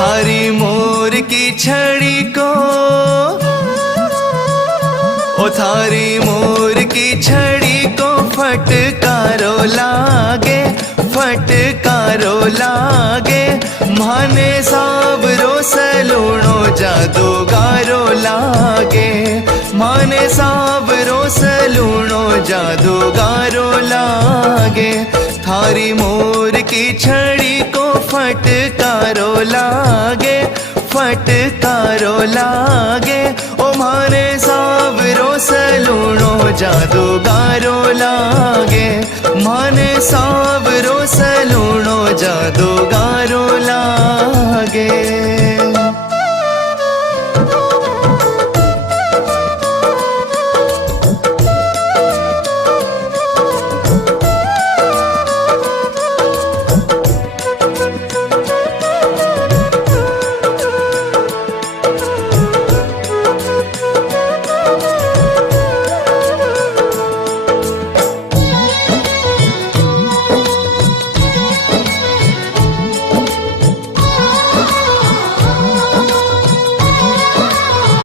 थारी मोर की छड़ी को, ओ थारी मोर की छड़ी को फटकारो लागे, फटकारो लागे। माने सावरो सलूणो जादूगारो लागे, माने सावरो सलूणो जादूगारो लागे। थारी मोर की छड़ी को फटकारो लागे, फटकारो लागे। ओ माने सावरो सलूणो जादूगारो लागे, माने सावरो सलूणो जादूगारो